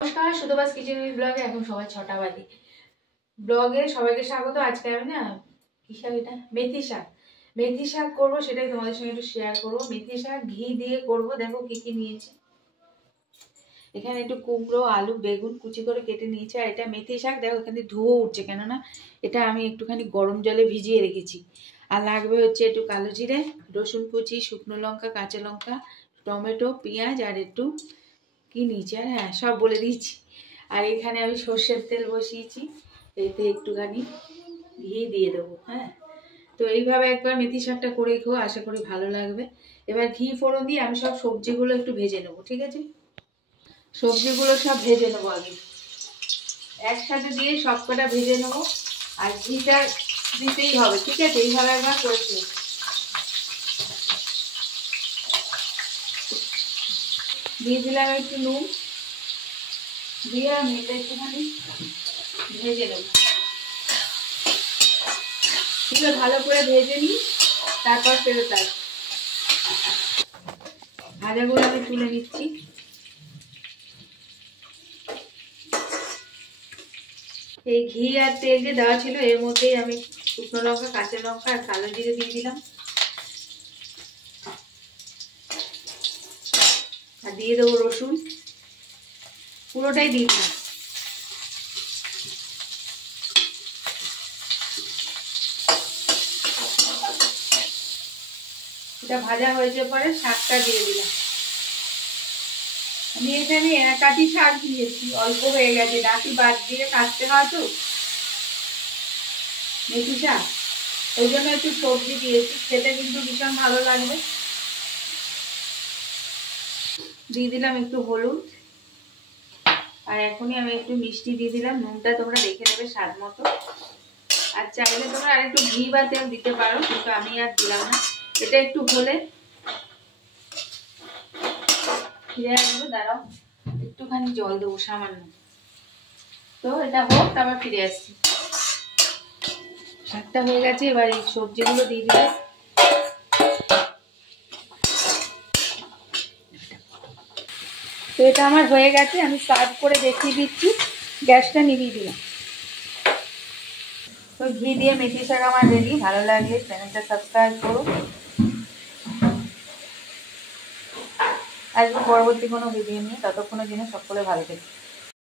নমস্কার, সুধোবাস kitchen with ব্লগে এখন সবাই 6টা বাজে। ব্লগে সবাইকে স্বাগত। আজকে আমি না কি শাক, এটা মেথি শাক। মেথি শাক করবো, সেটাই তোমাদের সঙ্গে একটু শেয়ার করবো। মেথি শাক ঘি দিয়ে করবো। দেখো কি কি নিয়েছি। এখানে একটু কুমড়ো, আলু, বেগুন কুচি করে কেটে নিয়েছি। আর এটা মেথি শাক, দেখো এখানে ধুয়ো উঠছে, কেননা এটা আমি একটুখানি গরম জলে ভিজিয়ে রেখেছি। আর লাগবে হচ্ছে একটু কালো জিরে, রসুন কুচি, শুকনো লঙ্কা, কাঁচা লঙ্কা, টমেটো, পেঁয়াজ আর একটু কি নিয়েছি, আর হ্যাঁ সব বলে দিয়েছি। আর এখানে আমি সর্ষের তেল বসিয়েছি, এতে একটুখানি ঘি দিয়ে দেবো। হ্যাঁ, তো এইভাবে একবার মেথি শাকটা করে খেও, আশা করি ভালো লাগবে। এবার ঘি ফোড়ন দিয়ে আমি সব সবজিগুলো একটু ভেজে নেবো, ঠিক আছে? সবজিগুলো সব ভেজে নেবো আগে, একসাথে দিয়ে সব কটা ভেজে নেবো। আর ঘিটা দিতেই হবে, ঠিক আছে? এইভাবে একবার করেছি। দিয়ে দিলাম একটু নুন, দিয়ে আমি এটা একটুখানি ভেজে নেব। এগুলো ভালো করে ভেজে নিই, তারপর ফেরত আসবো। ভাজাগুলো আমি তুলে নিচ্ছি। এই ঘি আর তেল যে দেওয়া ছিল, এর মধ্যেই আমি শুকনো লঙ্কা, কাঁচা লঙ্কা আর কালো জিরে দিয়ে দিলাম। আর দিয়ে দেবো রসুন, পুরোটাই দিয়ে দিলাম। এটা ভাজা হয়েছে পরে শাকটা দিয়ে দিলাম। আমি এখানে একাটি শাক দিয়েছি, অল্প হয়ে গেছে, ডাঁটি বাদ দিয়ে কাটতে হয় তো মেথি শাক, ওই জন্য একটু সবজি দিয়েছি, খেতে কিন্তু ভীষণ ভালো লাগবে। দিয়ে দিলাম একটু হলুদ, আর এখনই আমি একটু মিষ্টি দিয়ে দিলাম। নুনটা তোমরা দেখে নেবে স্বাদ মতো। আর চাইলে তোমরা আর একটু ঘি বা তেল দিতে পারো, কিন্তু আমি আর দিলাম না। এটা একটু হলে ফিরে আসবো, দাঁড়াও একটুখানি জল দেবো সামান্য। তো এটা হোক, তারপর ফিরে আসছি। শাকটা হয়ে গেছে, এবার এই সবজিগুলো দিয়ে দিবে। তো এটা আমার হয়ে গেছে, আমি সার্ভ করে দেখিয়ে দিচ্ছি। গ্যাসটা নিভিয়ে দিলাম। তো ঘি দিয়ে মেথি শাক আমার রেডি। ভালো লাগলে চ্যানেলটা সাবস্ক্রাইব করো। আসবো পরবর্তী কোনো ভিডিও নিয়ে, ততক্ষণের জন্য সকলে ভালো থেকো।